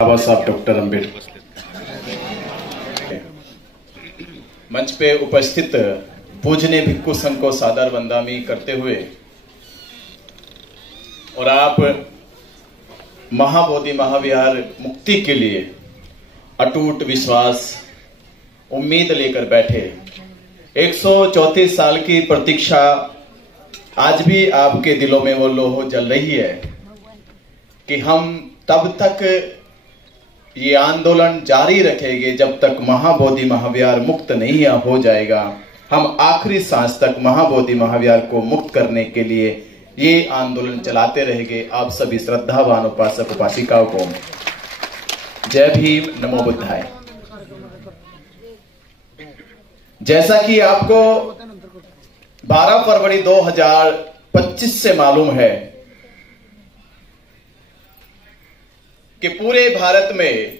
बाबा साहब डॉक्टर अम्बेडकर मंच पे उपस्थित पूजनीय भिक्खु संघ को सादर वंदनामी करते हुए और आप महाबोधि महाविहार मुक्ति के लिए अटूट विश्वास उम्मीद लेकर बैठे 134 साल की प्रतीक्षा आज भी आपके दिलों में वो लोह जल रही है कि हम तब तक ये आंदोलन जारी रखेंगे जब तक महाबोधि महाविहार मुक्त नहीं हो जाएगा। हम आखिरी सांस तक महाबोधि महाविहार को मुक्त करने के लिए ये आंदोलन चलाते रहेंगे। आप सभी श्रद्धावान उपासक उपासिकाओं को जय भीम, नमो बुद्धाय। जैसा कि आपको 12 फरवरी 2025 से मालूम है कि पूरे भारत में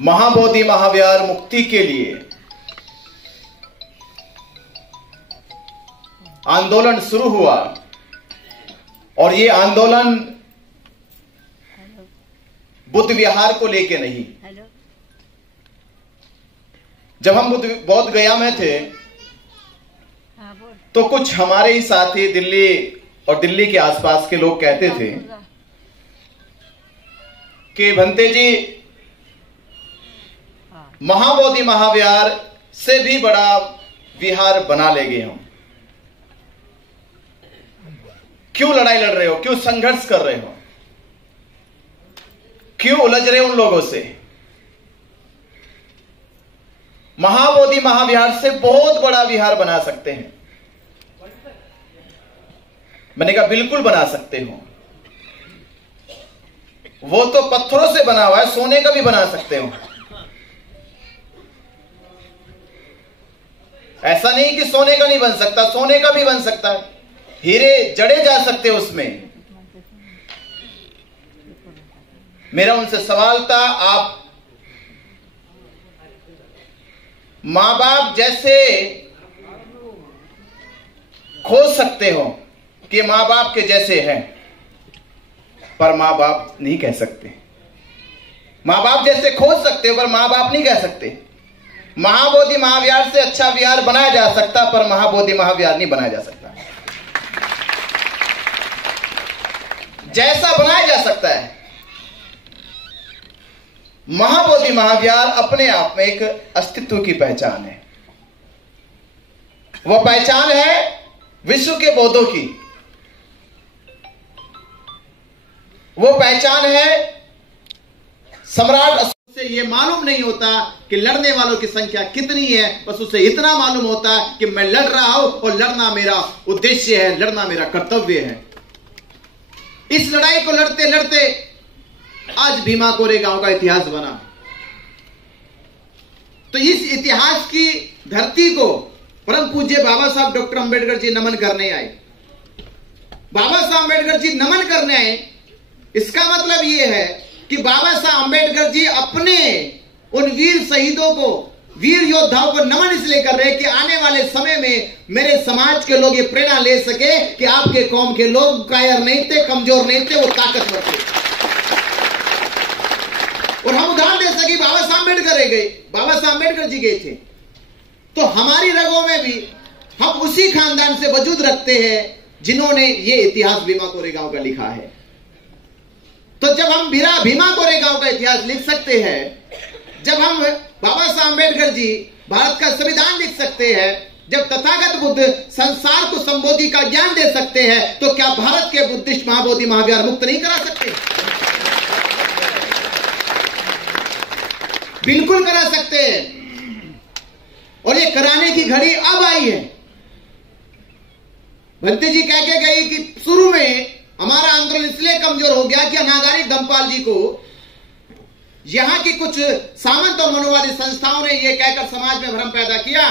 महाबोधि महाविहार मुक्ति के लिए आंदोलन शुरू हुआ और ये आंदोलन बुद्ध विहार को लेके नहीं। जब हम बौद्ध गया में थे तो कुछ हमारे ही साथी दिल्ली और दिल्ली के आसपास के लोग कहते थे कि भंते जी महाबोधि महाविहार से भी बड़ा विहार बना लेंगे हम। क्यों लड़ाई लड़ रहे हो, क्यों संघर्ष कर रहे हो, क्यों उलझ रहे हो उन लोगों से? महाबोधि महाविहार से बहुत बड़ा विहार बना सकते हैं। मैंने कहा बिल्कुल बना सकते हो, वो तो पत्थरों से बना हुआ है, सोने का भी बना सकते हो। ऐसा नहीं कि सोने का नहीं बन सकता, सोने का भी बन सकता है, हीरे जड़े जा सकते हैं उसमें। मेरा उनसे सवाल था, आप मां बाप जैसे खोज सकते हो कि मां बाप के जैसे हैं, पर मां बाप नहीं कह सकते। मां बाप जैसे खोज सकते हो पर मां बाप नहीं कह सकते। महाबोधि महाविहार से अच्छा विहार बनाया जा सकता, पर महाबोधि महाविहार नहीं बनाया जा सकता। जैसा बनाया जा सकता है, महाबोधि महाविहार अपने आप में एक अस्तित्व की पहचान है। वह पहचान है विश्व के बौद्धों की। वो पहचान है सम्राट अशोक से ये मालूम नहीं होता कि लड़ने वालों की संख्या कितनी है, बस उसे इतना मालूम होता है कि मैं लड़ रहा हूं और लड़ना मेरा उद्देश्य है, लड़ना मेरा कर्तव्य है। इस लड़ाई को लड़ते लड़ते आज भीमा कोरेगांव का इतिहास बना। तो इस इतिहास की धरती को परम पूज्य बाबा साहब डॉक्टर अंबेडकर जी नमन करने आए। बाबा साहब अंबेडकर जी नमन करने आए, इसका मतलब यह है कि बाबा साहब अंबेडकर जी अपने उन वीर शहीदों को, वीर योद्धाओं को नमन इसलिए कर रहे हैं कि आने वाले समय में मेरे समाज के लोग ये प्रेरणा ले सके कि आपके कौम के लोग कायर नहीं थे, कमजोर नहीं थे, वो ताकतवर थे। और हम उदाहरण दे सके, बाबा साहब अम्बेडकर गए, बाबा साहब अम्बेडकर जी गए थे, तो हमारी रगों में भी हम उसी खानदान से वजूद रखते हैं जिन्होंने ये इतिहास भीमा कोरेगांव का लिखा है। तो जब हम भीमा कोरेगांव का इतिहास लिख सकते हैं, जब हम बाबा साहब अम्बेडकर जी भारत का संविधान लिख सकते हैं, जब तथागत बुद्ध संसार को संबोधि का ज्ञान दे सकते हैं, तो क्या भारत के बुद्धिस्ट महाबोधि महाविहार मुक्त नहीं करा सकते? बिल्कुल करा सकते हैं। और ये कराने की घड़ी अब आई है। भंते जी कह के गई कि शुरू में हमारा आंदोलन इसलिए कमजोर हो गया कि अनागारिक धम्मपाल जी को यहां की कुछ सामंत और मनोवादी संस्थाओं ने यह कहकर समाज में भ्रम पैदा किया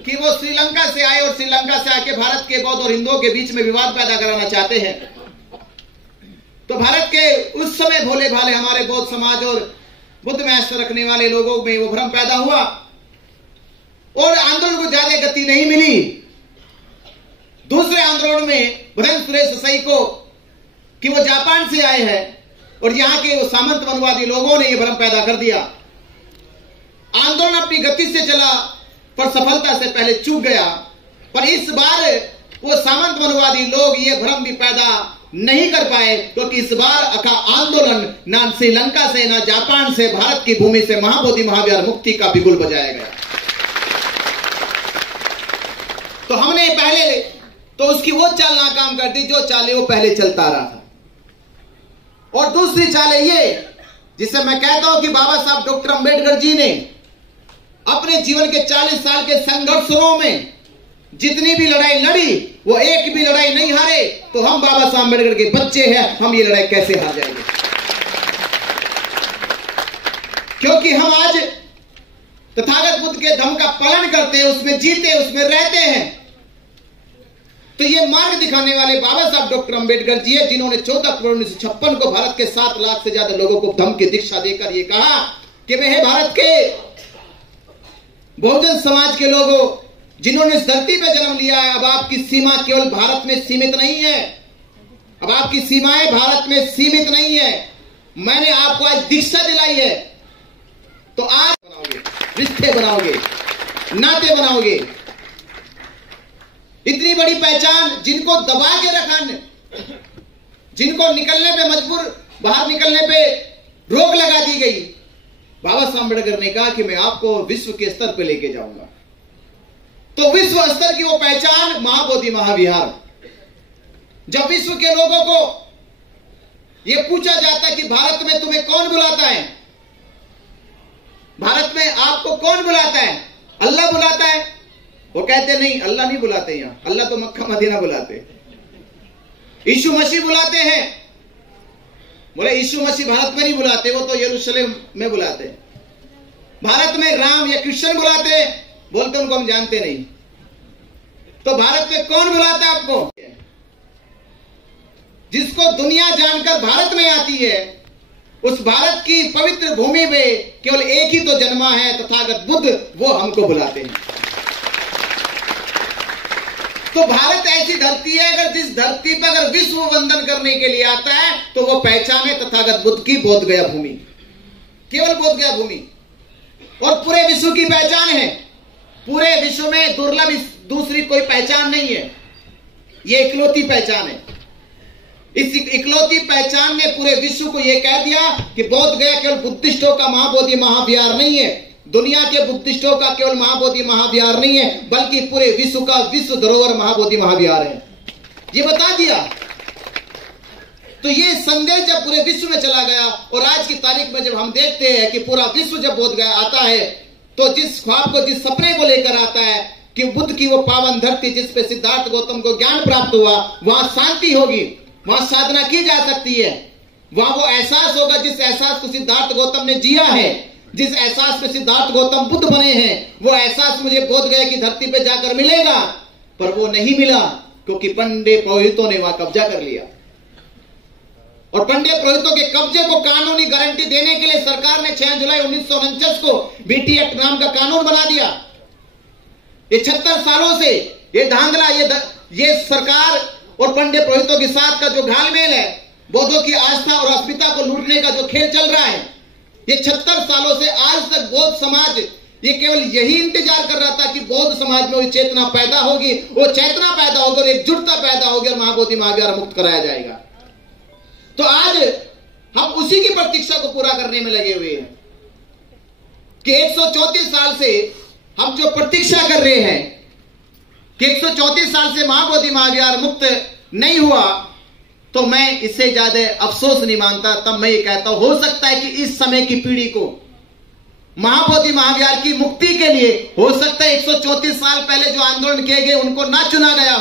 कि वो श्रीलंका से आए और श्रीलंका से आके भारत के बौद्ध और हिंदुओं के बीच में विवाद पैदा कराना चाहते हैं। तो भारत के उस समय भोले भाले हमारे बौद्ध समाज और बुद्ध में आस्था रखने वाले लोगों में वो भ्रम पैदा हुआ और आंदोलन को ज्यादा गति नहीं मिली। दूसरे आंदोलन में भद्रेंद्र सुरेश ससाई को कि वो जापान से आए हैं और यहां के वो सामंत वनवादी लोगों ने ये भ्रम पैदा कर दिया। आंदोलन अपनी गति से चला पर सफलता से पहले चूक गया। पर इस बार वो सामंत वनवादी लोग ये भ्रम भी पैदा नहीं कर पाए, क्योंकि इस बार का आंदोलन ना श्रीलंका से ना जापान से, भारत की भूमि से महाबोधि महाविहार मुक्ति का बिगुल बजाया गया। तो हमने पहले तो उसकी वो चाल नाकाम कर दी जो चालें वो पहले चलता रहा था। और दूसरी चाल है ये, जिसे मैं कहता हूं कि बाबा साहब डॉक्टर अंबेडकर जी ने अपने जीवन के 40 साल के संघर्षों में जितनी भी लड़ाई लड़ी, वो एक भी लड़ाई नहीं हारे। तो हम बाबा साहब अंबेडकर के बच्चे हैं, हम ये लड़ाई कैसे हार जाएंगे? क्योंकि हम आज तथागत बुद्ध के धम्म का पालन करते हैं, उसमें जीते, उसमें रहते हैं। तो ये मार्ग दिखाने वाले बाबा साहब डॉक्टर अंबेडकर जी है, जिन्होंने 14 अक्टूबर 1956 को भारत के 7 लाख से ज्यादा लोगों को धम्म की दीक्षा देकर ये कहा कि मैं भारत के बहुजन समाज के लोगों, जिन्होंने इस धरती पे जन्म लिया है, अब आपकी सीमा केवल भारत में सीमित नहीं है। अब आपकी सीमाएं भारत में सीमित नहीं है। मैंने आपको आज दीक्षा दिलाई है, तो आज बनाओगे, रिश्ते बनाओगे, नाते बनाओगे। इतनी बड़ी पहचान जिनको दबा के रखा, जिनको निकलने पे मजबूर, बाहर निकलने पे रोक लगा दी गई, बाबा साहब अम्बेडकर ने कहा कि मैं आपको विश्व के स्तर पे लेके जाऊंगा। तो विश्व स्तर की वो पहचान महाबोधि महाविहार। जब विश्व के लोगों को यह पूछा जाता है कि भारत में तुम्हें कौन बुलाता है, भारत में आपको कौन बुलाता है? अल्लाह बुलाता है? वो कहते नहीं, अल्लाह नहीं बुलाते, यहां अल्लाह तो मक्का मदीना बुलाते। यीशु मसीह बुलाते हैं। बोले यीशु मसीह भारत में नहीं बुलाते, वो तो यरूशलेम में बुलाते। भारत में राम या कृष्ण बुलाते, बोलते उनको हम जानते नहीं। तो भारत में कौन बुलाता है आपको? जिसको दुनिया जानकर भारत में आती है, उस भारत की पवित्र भूमि में केवल एक ही तो जन्मा है, तथागत बुद्ध, वो हमको बुलाते हैं। तो भारत ऐसी धरती है, अगर जिस धरती पर अगर विश्व वंदन करने के लिए आता है, तो वो पहचान है तथागत बुद्ध की बोध गया भूमि, केवल बोध गया भूमि। और पूरे विश्व की पहचान है। पूरे विश्व में दुर्लभ दूसरी कोई पहचान नहीं है, ये इकलौती पहचान है। इस इकलौती पहचान ने पूरे विश्व को यह कह दिया कि बोध गया केवल बुद्धिस्टों का महाबोधि महाविहार नहीं है, दुनिया के बुद्धिस्टों का केवल महाबोधि महाविहार नहीं है, बल्कि पूरे विश्व का विश्व धरोहर महाबोधि महाविहार है। ये बता दिया। तो ये संदेश जब पूरे विश्व में चला गया, और आज की तारीख में जब हम देखते हैं कि पूरा विश्व जब बोध गया आता है, तो जिस ख्वाब को, जिस सपने को लेकर आता है कि बुद्ध की वो पावन धरती जिस पे सिद्धार्थ गौतम को ज्ञान प्राप्त हुआ, वहां शांति होगी, वहां साधना की जा सकती है, वहां वो एहसास होगा जिस एहसास को सिद्धार्थ गौतम ने जिया है, जिस एहसास में सिद्धार्थ गौतम बुद्ध बने हैं, वो एहसास मुझे बोध गया की धरती पे जाकर मिलेगा। पर वो नहीं मिला, क्योंकि पंडे पुरोहितों ने वहां कब्जा कर लिया। और पंडे पुरोहितों के कब्जे को कानूनी गारंटी देने के लिए सरकार ने 6 जुलाई 1949 को बीटी एक्ट नाम का कानून बना दिया। ये 76 सालों से ये धांधला, ये सरकार और पंडे पुरोहितों के साथ का जो घालमेल है, बौद्धों की आस्था और अस्मिता को लूटने का जो खेल चल रहा है, ये 76 सालों से आज तक बौद्ध समाज ये केवल यही इंतजार कर रहा था कि बौद्ध समाज में वो चेतना पैदा होगी, वो चेतना पैदा होगी और एकजुटता पैदा होगी और महाबोधि महाविहार मुक्त कराया जाएगा। तो आज हम उसी की प्रतीक्षा को पूरा करने में लगे हुए हैं कि 134 साल से हम जो प्रतीक्षा कर रहे हैं कि 134 साल से महाबोधि महाविहार मुक्त नहीं हुआ, तो मैं इससे ज्यादा अफसोस नहीं मानता। तब मैं ये कहता हूं, हो सकता है कि इस समय की पीढ़ी को महाबोधि महाविहार की मुक्ति के लिए, हो सकता है 134 साल पहले जो आंदोलन किए गए उनको ना चुना गया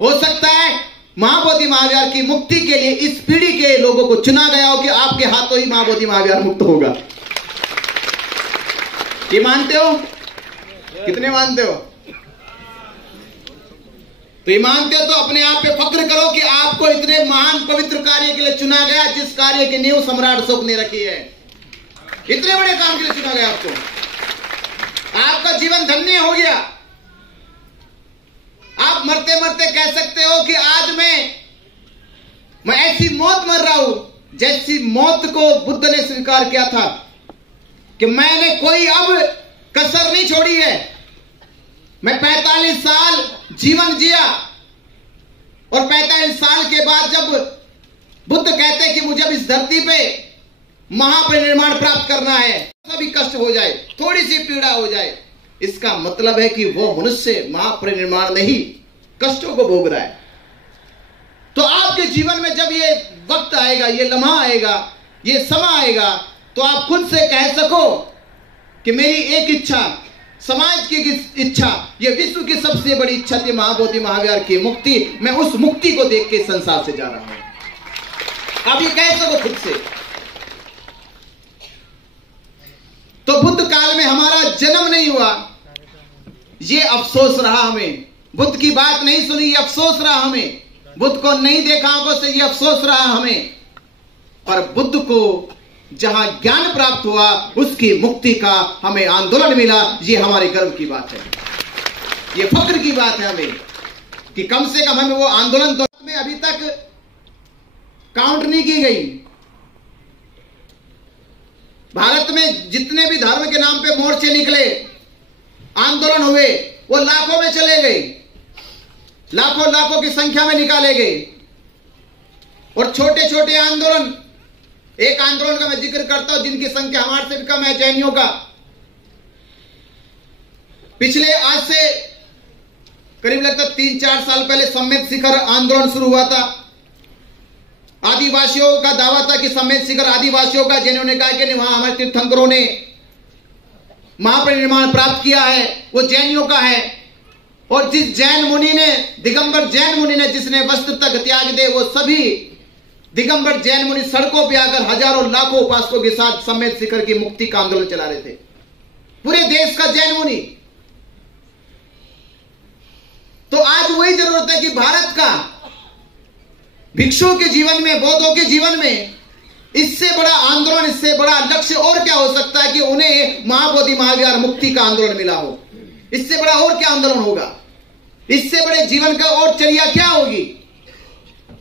हो सकता है महाबोधि महाविहार की मुक्ति के लिए इस पीढ़ी के लोगों को चुना गया हो कि आपके हाथों ही महाबोधि महाविहार मुक्त होगा। ये मानते हो? कितने मानते हो? तो ये मानते हो तो अपने आप पे फक्र करो कि आपको इतने महान पवित्र कार्य के लिए चुना गया, जिस कार्य की नींव सम्राट अशोक ने रखी है। इतने बड़े काम के लिए चुना गया आपको, आपका जीवन धन्य हो गया। आप मरते मरते कह सकते हो कि आज मैं ऐसी मौत मर रहा हूं, जैसी मौत को बुद्ध ने स्वीकार किया था कि मैंने कोई अब कसर नहीं छोड़ी है। मैं 45 साल जीवन जिया और 45 साल के बाद जब बुद्ध कहते हैं कि मुझे अब इस धरती पे महापरिनिर्वाण प्राप्त करना है, सभी कष्ट हो जाए, थोड़ी सी पीड़ा हो जाए, इसका मतलब है कि वो मनुष्य महापरिनिर्वाण नहीं, कष्टों को भोग रहा है। तो आपके जीवन में जब ये वक्त आएगा, ये लम्हा आएगा, ये समय आएगा, तो आप खुद से कह सको कि मेरी एक इच्छा, समाज की इच्छा, ये विश्व की सबसे बड़ी इच्छा थी महाबोधि महावीर की मुक्ति। मैं उस मुक्ति को देख के संसार से जा रहा हूं। आप ये कह सको खुद से। तो बुद्ध काल में हमारा जन्म नहीं हुआ, ये अफसोस रहा हमें। बुद्ध की बात नहीं सुनी, ये अफसोस रहा हमें। बुद्ध को नहीं देखा आंखों से, ये अफसोस रहा हमें। पर बुद्ध को जहां ज्ञान प्राप्त हुआ, उसकी मुक्ति का हमें आंदोलन मिला, ये हमारे गर्व की बात है, ये फक्र की बात है हमें कि कम से कम हमें वो आंदोलन तो में अभी तक काउंट नहीं की गई। भारत में जितने भी धर्म के नाम पे मोर्चे निकले, आंदोलन हुए, वो लाखों में चले गए, लाखों लाखों की संख्या में निकाले गए। और छोटे छोटे आंदोलन, एक आंदोलन का मैं जिक्र करता हूं जिनकी संख्या हमारे से भी कम है, जैनियों का। पिछले आज से करीब लगता 3-4 साल पहले सम्मेद शिखर आंदोलन शुरू हुआ था। आदिवासियों का दावा था कि सम्मेद शिखर आदिवासियों का, जिन्होंने कहा कि नहीं, वहां हमारे तीर्थंकरों ने महापरिनिर्वाण प्राप्त किया है, वो जैनियों का है। और जिस जैन मुनि ने, दिगंबर जैन मुनि ने, जिसने वस्त्र तक त्याग दे, वो सभी दिगंबर जैन मुनि सड़कों पे आकर हजारों लाखों उपासकों के साथ सम्मेद शिखर की मुक्ति का आंदोलन चला रहे थे, पूरे देश का जैन मुनि। तो आज वही जरूरत है कि भारत का भिक्षुओं के जीवन में, बौद्धों के जीवन में इससे बड़ा आंदोलन, इससे बड़ा लक्ष्य और क्या हो सकता है कि उन्हें महाबोधि महावीर मुक्ति का आंदोलन मिला हो। इससे बड़ा और क्या आंदोलन होगा, इससे बड़े जीवन का और चर्या क्या होगी।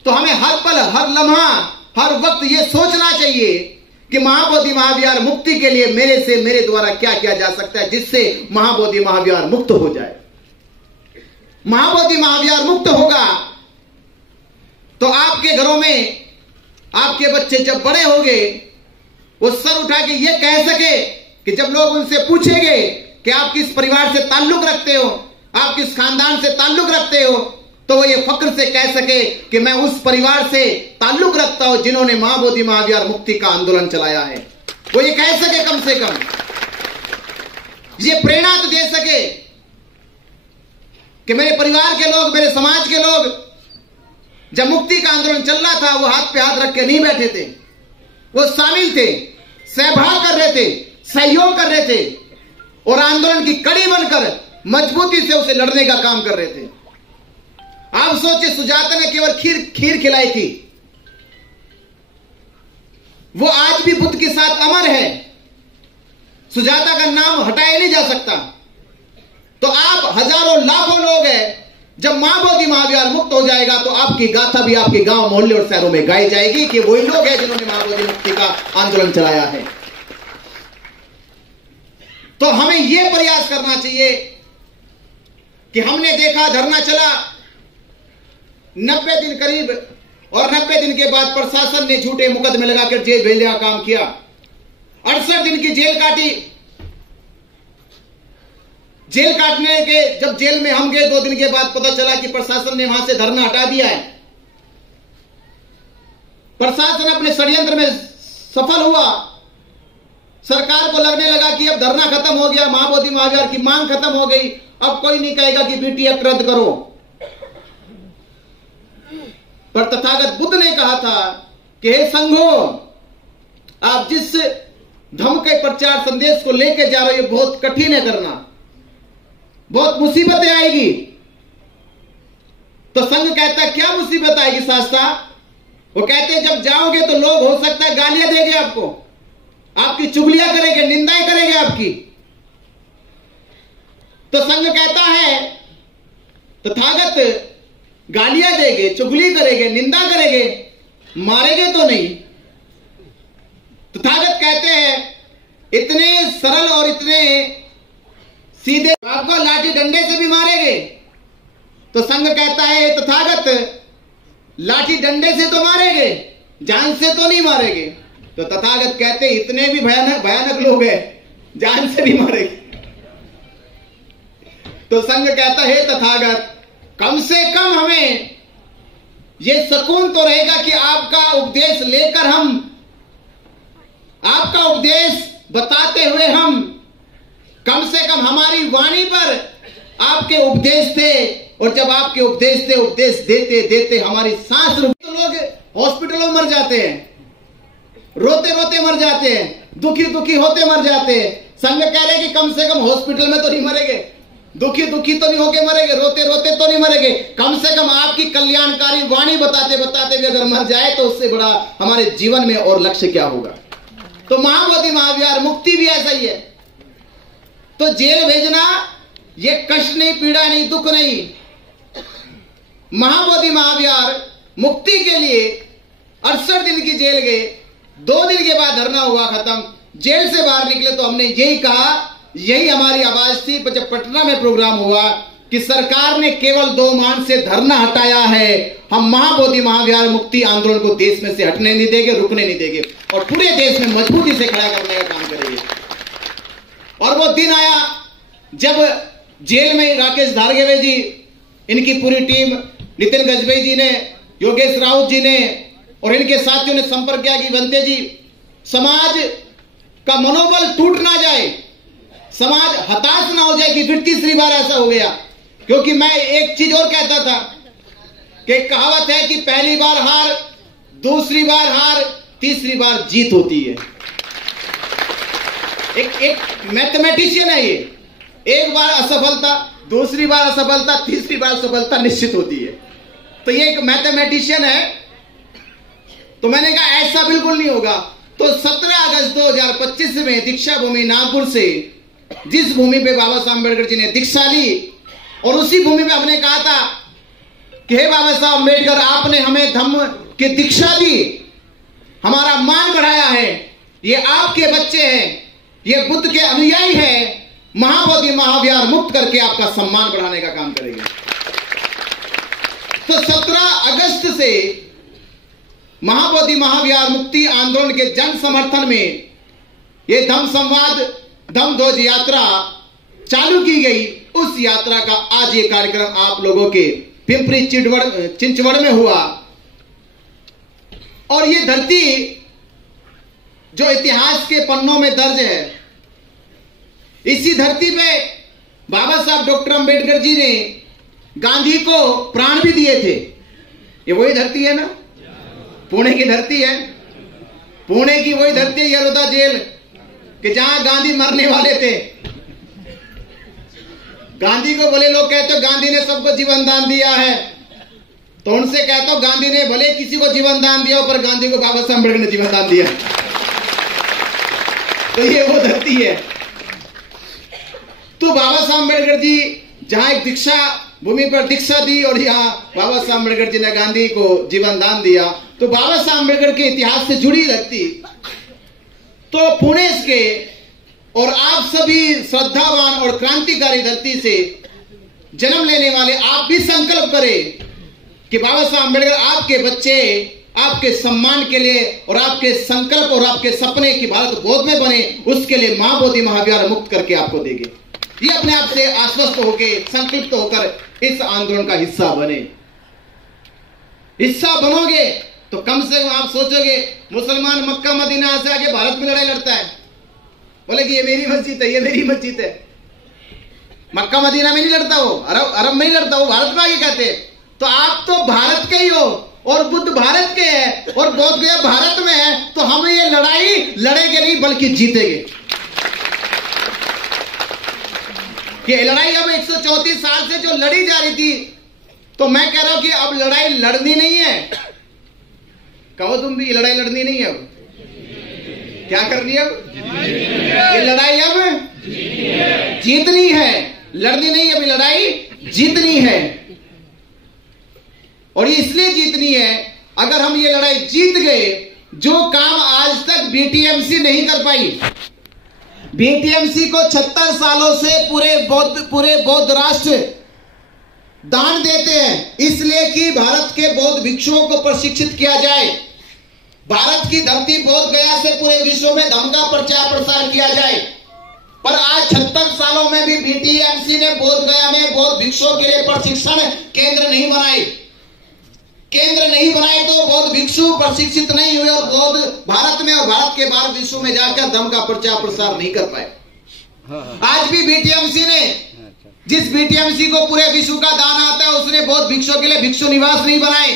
तो हमें हर पल, हर लम्हा, हर वक्त ये सोचना चाहिए कि महाबोधि महावीर मुक्ति के लिए मेरे से, मेरे द्वारा क्या किया जा सकता है जिससे महाबोधि महावीर मुक्त हो जाए। महाबोधि महावीर मुक्त होगा तो आपके घरों में आपके बच्चे जब बड़े होंगे, वो सर उठा के ये कह सके कि जब लोग उनसे पूछेंगे कि आप किस परिवार से ताल्लुक रखते हो, आप किस खानदान से ताल्लुक रखते हो, तो वो ये फक्र से कह सके कि मैं उस परिवार से ताल्लुक रखता हूं जिन्होंने महाबोधि महावीर मुक्ति का आंदोलन चलाया है। वो ये कह सके, कम से कम ये प्रेरणा तो दे सके कि मेरे परिवार के लोग, मेरे समाज के लोग जब मुक्ति का आंदोलन चल रहा था, वो हाथ पे हाथ रख के नहीं बैठे थे, वो शामिल थे, सहभाग कर रहे थे, सहयोग कर रहे थे और आंदोलन की कड़ी बनकर मजबूती से उसे लड़ने का काम कर रहे थे। आप सोचिए, सुजाता ने केवल खीर खिलाई थी, वो आज भी बुद्ध के साथ अमर है। सुजाता का नाम हटाया नहीं जा सकता। तो आप हजारों लाखों लोग हैं, जब महाबोधि महावीर मुक्त हो जाएगा तो आपकी गाथा भी आपके गांव, मोहल्ले और शहरों में गाई जाएगी कि वही लोग हैं जिन्होंने महाबोधि मुक्ति का आंदोलन चलाया है। तो हमें यह प्रयास करना चाहिए कि हमने देखा धरना चला 90 दिन करीब, और 90 दिन के बाद प्रशासन ने झूठे मुकदमे लगाकर जेल भेजने का काम किया। 68 दिन की जेल काटी। जेल काटने के जब जेल में हम गए 2 दिन के बाद पता चला कि प्रशासन ने वहां से धरना हटा दिया है। प्रशासन अपने षड्यंत्र में सफल हुआ। सरकार को लगने लगा कि अब धरना खत्म हो गया, महाबोधि महावीर की मांग खत्म हो गई, अब कोई नहीं कहेगा कि बीटी एक्ट रद्द करो। पर तथागत बुद्ध ने कहा था कि हे संघो, आप जिस धर्म के प्रचार संदेश को लेकर जा रहे हो, बहुत कठिन है करना, बहुत मुसीबतें आएगी। तो संघ कहता है क्या मुसीबत आएगी शास्त्रा? वो कहते हैं जब जाओगे तो लोग हो सकता है गालियां देंगे आपको, आपकी चुगलियां करेंगे, निंदाएं करेंगे आपकी। तो संघ कहता है तथागत गालियां देंगे, चुगली करेंगे, निंदा करेंगे, मारेंगे तो नहीं। तथागत कहते हैं इतने सरल और इतने सीधे, आपको लाठी डंडे से भी मारेंगे। तो संघ कहता है तथागत लाठी डंडे से तो मारेंगे, जान से तो नहीं मारेंगे। तो तथागत कहते इतने भी भयानक लोग हैं, जान से भी मारेंगे। तो संघ कहता है तथागत कम से कम हमें यह सुकून तो रहेगा कि आपका उपदेश लेकर हम, आपका उपदेश बताते हुए हम, कम से कम हमारी वाणी पर आपके उपदेश थे, और जब आपके उपदेश थे, उपदेश देते देते हमारी सांस रुक। तो लोग हॉस्पिटलों में मर जाते हैं, रोते रोते मर जाते हैं, दुखी दुखी होते मर जाते हैं। संघ कह रहे कि कम से कम हॉस्पिटल में तो नहीं मरेंगे, दुखी दुखी तो नहीं होके मरेंगे, रोते रोते तो नहीं मरेंगे, कम से कम आपकी कल्याणकारी वाणी बताते बताते भी अगर मर जाए तो उससे बड़ा हमारे जीवन में और लक्ष्य क्या होगा। तो महाबोधि महाविहार मुक्ति भी ऐसा ही है। तो जेल भेजना ये कष्ट नहीं, पीड़ा नहीं, दुख नहीं। महाबोधि महाविहार मुक्ति के लिए 68 दिन की जेल गए, 2 दिन के बाद धरना हुआ खत्म, जेल से बाहर निकले तो हमने यही कहा, यही हमारी आवाज थी। जब पटना में प्रोग्राम हुआ कि सरकार ने केवल 2 माह से धरना हटाया है, हम महाबोधि महाविहार मुक्ति आंदोलन को देश में से हटने नहीं देंगे, रुकने नहीं देंगे, और पूरे देश में मजबूती से खड़ा करने का काम करेंगे। और वो दिन आया जब जेल में राकेश धारगेवे जी, इनकी पूरी टीम, नितिन गजबे जी ने, योगेश राउत जी ने और इनके साथियों ने संपर्क किया कि बनते जी, समाज का मनोबल टूट ना जाए, समाज हताश ना हो जाए कि फिर तीसरी बार ऐसा हो गया। क्योंकि मैं एक चीज और कहता था कि कहावत है कि पहली बार हार, दूसरी बार हार, तीसरी बार जीत होती है। एक मैथमेटिशियन है ये, एक बार असफलता, दूसरी बार असफलता, तीसरी बार सफलता निश्चित होती है। तो ये एक मैथमेटिशियन है। तो मैंने कहा ऐसा बिल्कुल नहीं होगा। तो 17 अगस्त 2025 में दीक्षा भूमि नागपुर से, जिस भूमि पे बाबा साहब अम्बेडकर जी ने दीक्षा ली, और उसी भूमि पे हमने कहा था कि हे बाबा साहब अम्बेडकर, आपने हमें धम्म की दीक्षा दी, हमारा मान बढ़ाया है, ये आपके बच्चे हैं, ये बुद्ध के अनुयायी है, महाबोधि महाविहार मुक्त करके आपका सम्मान बढ़ाने का काम करेंगे। तो 17 अगस्त से महाबोधि महाविहार मुक्ति आंदोलन के जन समर्थन में यह धम्म संवाद, धम्म ध्वज यात्रा चालू की गई। उस यात्रा का आज ये कार्यक्रम आप लोगों के पिंपरी चिंचवड़ में हुआ। और ये धरती जो इतिहास के पन्नों में दर्ज है, इसी धरती पे बाबा साहब डॉक्टर अंबेडकर जी ने गांधी को प्राण भी दिए थे। ये वही धरती है ना, पुणे की धरती है, पुणे की वही धरती है, यरोदा जेल, कि जहां गांधी मरने वाले थे। गांधी को भले लोग कहते हो गांधी ने सबको जीवन दान दिया है, तो उनसे कहता हूं गांधी ने भले किसी को जीवन दान दिया हो, पर गांधी को बाबा साहब अम्बेडकर ने जीवन दान दिया। तो ये वो धरती है। तो बाबा साहब अम्बेडकर जी जहां एक दीक्षा भूमि पर दीक्षा दी, और यहां बाबा साहब अम्बेडकर जी ने गांधी को जीवन दान दिया। तो बाबा साहब अम्बेडकर के इतिहास से जुड़ी धरती। तो पुणे के और आप सभी श्रद्धावान और क्रांतिकारी धरती से जन्म लेने वाले आप भी संकल्प करें कि बाबा साहब अम्बेडकर आपके बच्चे आपके सम्मान के लिए और आपके संकल्प और आपके सपने की भारत गोद में बने, उसके लिए महाबोधि महाविहार मुक्त करके आपको देंगे। ये अपने आप से आश्वस्त होकर, संकल्पित होकर इस आंदोलन का हिस्सा बने। हिस्सा बनोगे तो कम से कम आप सोचोगे मुसलमान मक्का मदीना से आके भारत में लड़ाई लड़ता है, बोले कि ये मेरी मस्जिद है, ये मेरी मस्जिद है। मक्का मदीना में नहीं लड़ता वो, अरब में नहीं लड़ता वो, भारत में आगे कहते। तो आप तो भारत के ही हो और बुद्ध भारत के हैं और बोध गया भारत में है, तो हम ये लड़ाई लड़ेंगे नहीं बल्कि जीतेंगे। ये लड़ाई अब 134 साल से जो लड़ी जा रही थी, तो मैं कह रहा हूं कि अब लड़ाई लड़नी नहीं है। कहो तुम भी, ये लड़ाई लड़नी नहीं है, अब क्या करनी है? अब ये लड़ाई अब जीतनी है, लड़नी नहीं है, अभी लड़ाई जीतनी है। और ये इसलिए जीतनी है, अगर हम ये लड़ाई जीत गए, जो काम आज तक बीटीएमसी नहीं कर पाई, बीटीएमसी को 76 सालों से पूरे बौद्ध राष्ट्र दान देते हैं, इसलिए कि भारत के बौद्ध भिक्षुओं को प्रशिक्षित किया जाए, भारत की धरती बोध गया से पूरे विश्व में धर्म का प्रचार प्रसार किया जाए। पर आज 76 सालों में भी बीटीएमसी ने बोध गया में बौद्ध भिक्षुओं के लिए प्रशिक्षण केंद्र नहीं बनाए तो बौद्ध भिक्षु प्रशिक्षित नहीं हुए और बौद्ध भारत में और भारत के बाहर विश्व में जाकर धर्म का प्रचार प्रसार नहीं कर पाए। आज भी बीटीएमसी ने, जिस बीटीएमसी को पूरे विश्व का दान आता है, उसने बौद्ध भिक्षुओं के लिए भिक्षु निवास नहीं बनाए,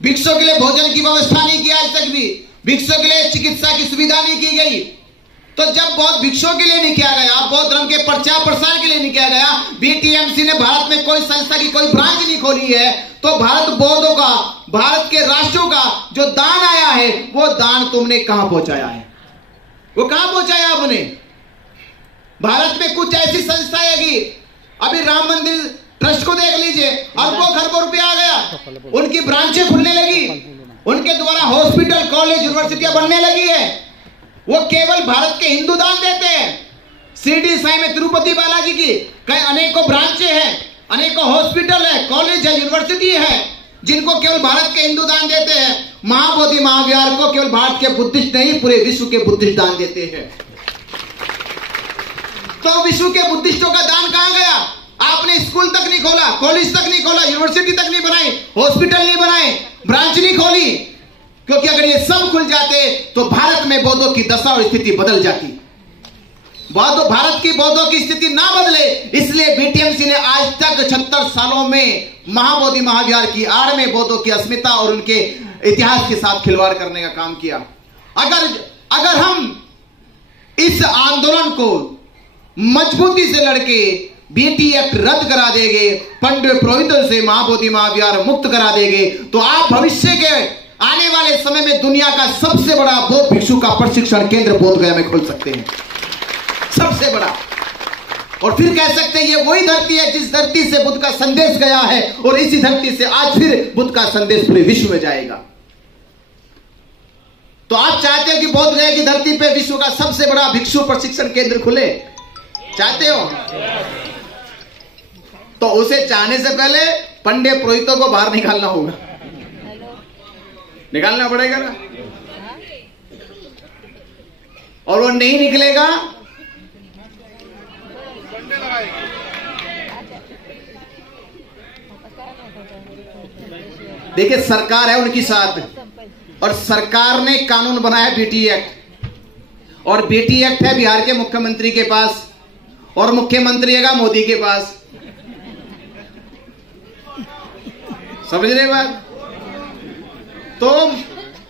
भिक्षुओं के लिए भोजन की व्यवस्था नहीं की, आज तक भी भिक्षुओं के लिए चिकित्सा की सुविधा नहीं की गई। तो जब बौद्ध भिक्षुओं के लिए नहीं किया गया, बौद्ध धर्म के प्रचार प्रसार के लिए नहीं किया गया, बीटीएमसी ने भारत में कोई संस्था की कोई ब्रांच नहीं खोली है, तो भारत बौद्धों का, भारत के राष्ट्रों का जो दान आया है, वो दान तुमने कहां पहुंचाया है? वो कहां पहुंचाया आपने? भारत में कुछ ऐसी संस्थाएं है कि अभी राम मंदिर ट्रस्ट को देख लीजिए, अरबों खरबों रुपया आ गया, उनकी ब्रांचें खुलने लगी, उनके द्वारा हॉस्पिटल, कॉलेज, यूनिवर्सिटियां बनने लगी है। वो केवल भारत के हिंदू दान देते हैं। शिरडी साईं में तिरुपति बालाजी की कई अनेकों ब्रांचें हैं, अनेकों हॉस्पिटल है, कॉलेज है, यूनिवर्सिटी है, जिनको केवल भारत के हिंदू दान देते हैं। महाबोधि महाविहार को केवल भारत के बुद्धिस्ट नहीं, पूरे विश्व के बुद्धिस्ट दान देते हैं। तो विश्व के बुद्धिस्टों का दान कहां गया? आपने स्कूल तक नहीं खोला, कॉलेज तक नहीं खोला, यूनिवर्सिटी तक नहीं बनाई, हॉस्पिटल नहीं बनाए, ब्रांच नहीं खोली, क्योंकि अगर ये सब खुल जाते तो भारत में बौद्धों की दशा और स्थिति बदल जाती। भारत की बौद्धों की स्थिति ना बदले, इसलिए बीटीएमसी ने आज तक 76 सालों में महाबोधि महाविहार की आड़ में बौद्धों की अस्मिता और उनके इतिहास के साथ खिलवाड़ करने का काम किया। अगर हम इस आंदोलन को मजबूती से लड़के बीटी एक्ट रद्द करा देंगे, पंडित पुरोहितों से महाबोधि महाविहार मुक्त करा देंगे, तो आप भविष्य के आने वाले समय में दुनिया का सबसे बड़ा बौद्ध भिक्षु का प्रशिक्षण केंद्र बोध गया में खोल सकते हैं, सबसे बड़ा। और फिर कह सकते हैं ये वही धरती है जिस धरती से बुद्ध का संदेश गया है, और इसी धरती से आज फिर बुद्ध का संदेश पूरे विश्व में जाएगा। तो आप चाहते हो कि बोध गया की धरती पे विश्व का सबसे बड़ा भिक्षु प्रशिक्षण केंद्र खुले? चाहते हो? तो उसे चाहने से पहले पंडित पुरोहितों को बाहर निकालना होगा, निकालना पड़ेगा ना। और वो नहीं निकलेगा देखिए, सरकार है उनकी साथ, और सरकार ने कानून बनाया बीटी एक्ट, और बीटी एक्ट है बिहार के मुख्यमंत्री के पास, और मुख्यमंत्री है मोदी के पास। समझ रहे बात? तो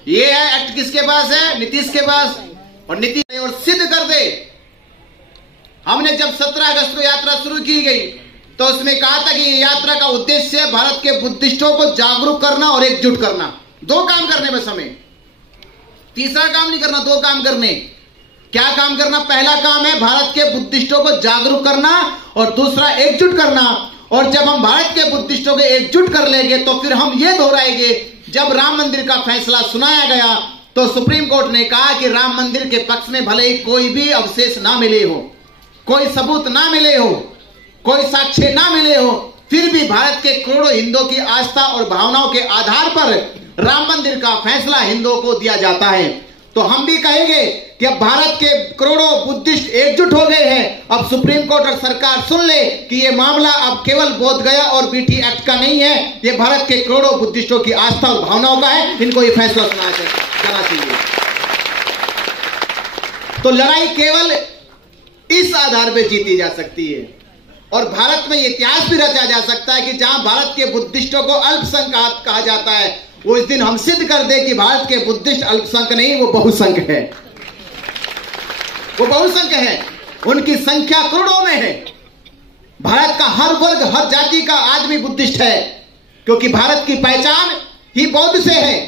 ये है एक्ट किसके पास है? नीतीश के पास। और नीतीश और सिद्ध कर दे। हमने जब 17 अगस्त को यात्रा शुरू की गई तो उसमें कहा था कि ये यात्रा का उद्देश्य है भारत के बुद्धिस्टों को जागरूक करना और एकजुट करना। दो काम करने बस हमें, तीसरा काम नहीं करना, दो काम करने। क्या काम करना? पहला काम है भारत के बुद्धिस्टों को जागरूक करना, और दूसरा एकजुट करना। और जब हम भारत के बुद्धिस्टों को एकजुट कर लेंगे तो फिर हम ये दोहराएंगे, जब राम मंदिर का फैसला सुनाया गया तो सुप्रीम कोर्ट ने कहा कि राम मंदिर के पक्ष में भले ही कोई भी अवशेष ना मिले हो, कोई सबूत ना मिले हो, कोई साक्ष्य ना मिले हो, फिर भी भारत के करोड़ों हिंदुओं की आस्था और भावनाओं के आधार पर राम मंदिर का फैसला हिंदुओं को दिया जाता है। तो हम भी कहेंगे कि अब भारत के करोड़ों बुद्धिस्ट एकजुट हो गए हैं। अब सुप्रीम कोर्ट और सरकार सुन ले कि ये मामला अब केवल बोध गया और बीटी एक्ट का नहीं है, ये भारत के करोड़ों बुद्धिस्टों की आस्था और भावनाओं का है। इनको ये फैसला करना चाहिए। तो लड़ाई केवल इस आधार पर जीती जा सकती है, और भारत में इतिहास भी रचा जा सकता है कि जहां भारत के बुद्धिस्टों को अल्पसंख्यक कहा जाता है, वो इस दिन हम सिद्ध कर दे कि भारत के बुद्धिस्ट अल्पसंख्यक नहीं, वो बहुसंख्यक है। वो बहुसंख्यक है, उनकी संख्या करोड़ों में है। भारत का हर वर्ग, हर जाति का आदमी बुद्धिस्ट है, क्योंकि भारत की पहचान ही बौद्ध से है।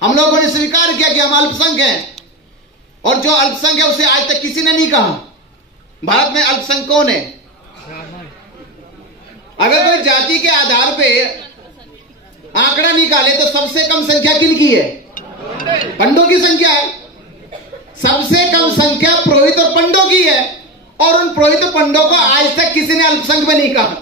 हम लोगों ने स्वीकार किया कि हम अल्पसंख्यक हैं, और जो अल्पसंख्यक है उसे आज तक किसी ने नहीं कहा। भारत में अल्पसंख्यक कौन है? अगर कोई जाति के आधार पे आंकड़ा निकाले तो सबसे कम संख्या किनकी है? पंडों की संख्या है। सबसे कम संख्या पुरोहित और पंडों की है, और उन पुरोहित और पंडों को आज तक किसी ने अल्पसंख्यक में नहीं कहा।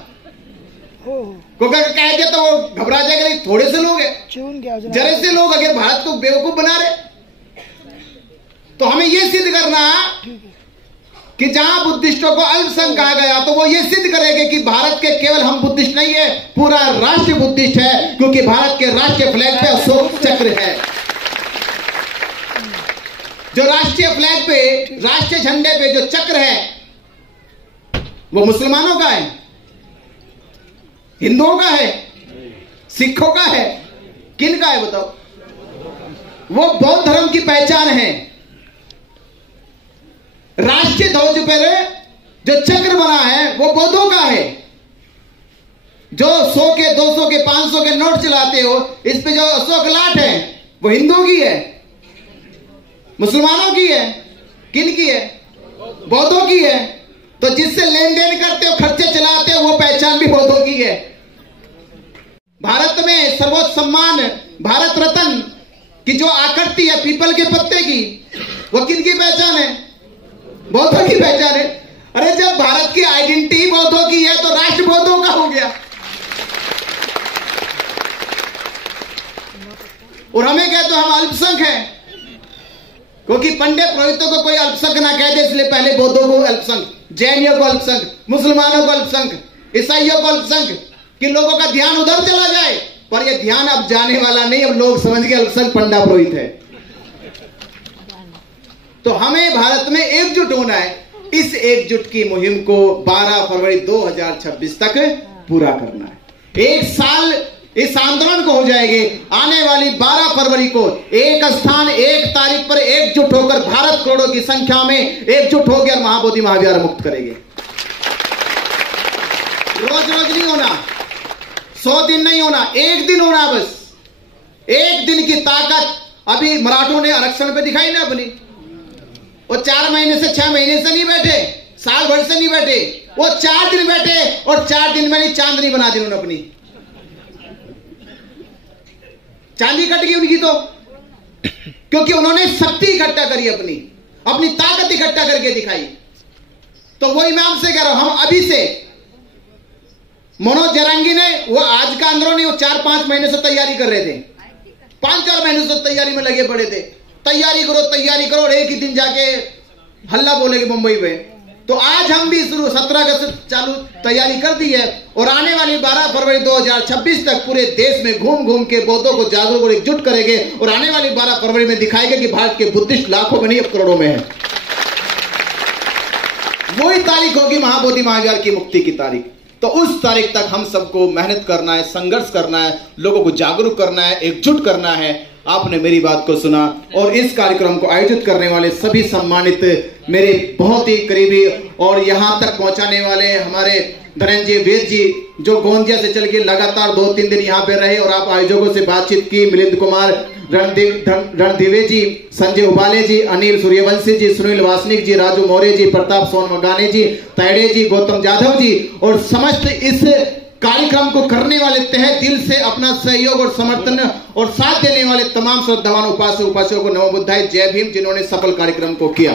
क्योंकि कह दिया तो वो घबरा जाएगा, थोड़े से लोग हैं, जरे से लोग अगर भारत को बेवकूफ बना रहे। तो हमें यह सिद्ध करना कि जहां बुद्धिस्टों को अल्पसंख्यक कहा गया तो वो ये सिद्ध करेंगे कि भारत के केवल हम बुद्धिस्ट नहीं है, पूरा राष्ट्र बुद्धिस्ट है, क्योंकि भारत के राष्ट्रीय फ्लैग पे अशोक चक्र है। जो राष्ट्रीय फ्लैग पे, राष्ट्रीय झंडे पे जो चक्र है वो मुसलमानों का है, हिंदुओं का है, सिखों का है, किन का है बताओ? वो बौद्ध धर्म की पहचान है। राष्ट्रीय ध्वज पर जो चक्र बना है वो बौद्धों का है। जो 100 के 200 के 500 के नोट चलाते हो, इस पे जो अशोक लाट है वो हिंदुओं की है, मुसलमानों की है, किन की है? बौद्धों की है। तो जिससे लेन देन करते हो, खर्चे चलाते हो, वो पहचान भी बौद्धों की है। भारत में सर्वोच्च सम्मान भारत रत्न की जो आकृति है पीपल के पत्ते की, वो किन की पहचान है? बौद्धों की पहचान है। अरे जब भारत की आइडेंटिटी बौद्धों की है तो राष्ट्र बौद्धों का हो गया। और हमें कहते हम अल्पसंख्यक हैं, क्योंकि पंडित पुरोहितों को कोई अल्पसंख्यक ना कह दे, इसलिए पहले बौद्धों को अल्पसंख्यक, जैनियों को अल्पसंख्यक, मुसलमानों को अल्पसंख्यक, ईसाइयों को अल्पसंख्यक, कि लोगों का ध्यान उधर चला जाए। पर यह ध्यान अब जाने वाला नहीं, अब लोग समझ के अल्पसंख्यक पंडा पुरोहित है। तो हमें भारत में एकजुट होना है। इस एकजुट की मुहिम को 12 फरवरी 2026 तक पूरा करना है। एक साल इस आंदोलन को हो जाएंगे। आने वाली 12 फरवरी को एक स्थान, एक तारीख पर एकजुट होकर भारत करोड़ों की संख्या में एकजुट होकर महाबोधि महाविहार मुक्त करेंगे। रोज रोज नहीं होना, 100 दिन नहीं होना, एक दिन होना। बस एक दिन की ताकत अभी मराठों ने आरक्षण पे दिखाई ना अपनी। वो 4 महीने से 6 महीने से नहीं बैठे, साल भर से नहीं बैठे, वो 4 दिन बैठे और 4 दिन में नहीं चांदनी बना दी उन्होंने अपनी। चांदी कट गई उनकी तो, क्योंकि उन्होंने शक्ति इकट्ठा करी, अपनी ताकत इकट्ठा करके दिखाई। तो वही मैं आपसे कह रहा हूं, हम अभी से मनोज जरांगी ने, वो आज का अंदरों नहीं, वो 4-5 महीने से तैयारी कर रहे थे, 5-4 महीने से तैयारी में लगे पड़े थे। तैयारी करो और एक ही दिन जाके हल्ला बोलेंगे मुंबई में। तो आज हम भी शुरू 17 अगस्त से चालू तैयारी कर दी है, और आने वाली 12 फरवरी 2026 तक पूरे देश में घूम घूम के बौद्धों को जागरूक और एकजुट करेंगे। और आने वाली 12 फरवरी में दिखाएंगे कि भारत के बुद्धिस्ट लाखों में नहीं, अब करोड़ों में है। वही तारीख होगी महाबोधि महाविहार की मुक्ति की तारीख। तो उस तारीख तक हम सबको मेहनत करना है, संघर्ष करना है, लोगों को जागरूक करना है, एकजुट करना है। आपने मेरी बात को सुना, और इस कार्यक्रम को आयोजित करने वाले सभी सम्मानित मेरे बहुत ही करीबी और यहां तक पहुंचाने वाले हमारे धनंजय वेद जी, जो गोंदिया से चल के लगातार 2-3 दिन यहां पे रहे और आप आयोजकों से बातचीत की, मिलिंद कुमार रणदिवे जी, संजय उबाले जी, अनिल सूर्यवंशी जी, सुनील वासनिक जी, राजू मौर्य जी, प्रताप सोनमगाने जी, तैडे जी, गौतम जाधव जी, और समस्त इस कार्यक्रम को करने वाले तहे दिल से अपना सहयोग और समर्थन और साथ देने वाले तमाम श्रद्धावान उपासक उपासकों को नमो बुद्धाय, जय भीम, जिन्होंने सफल कार्यक्रम को किया।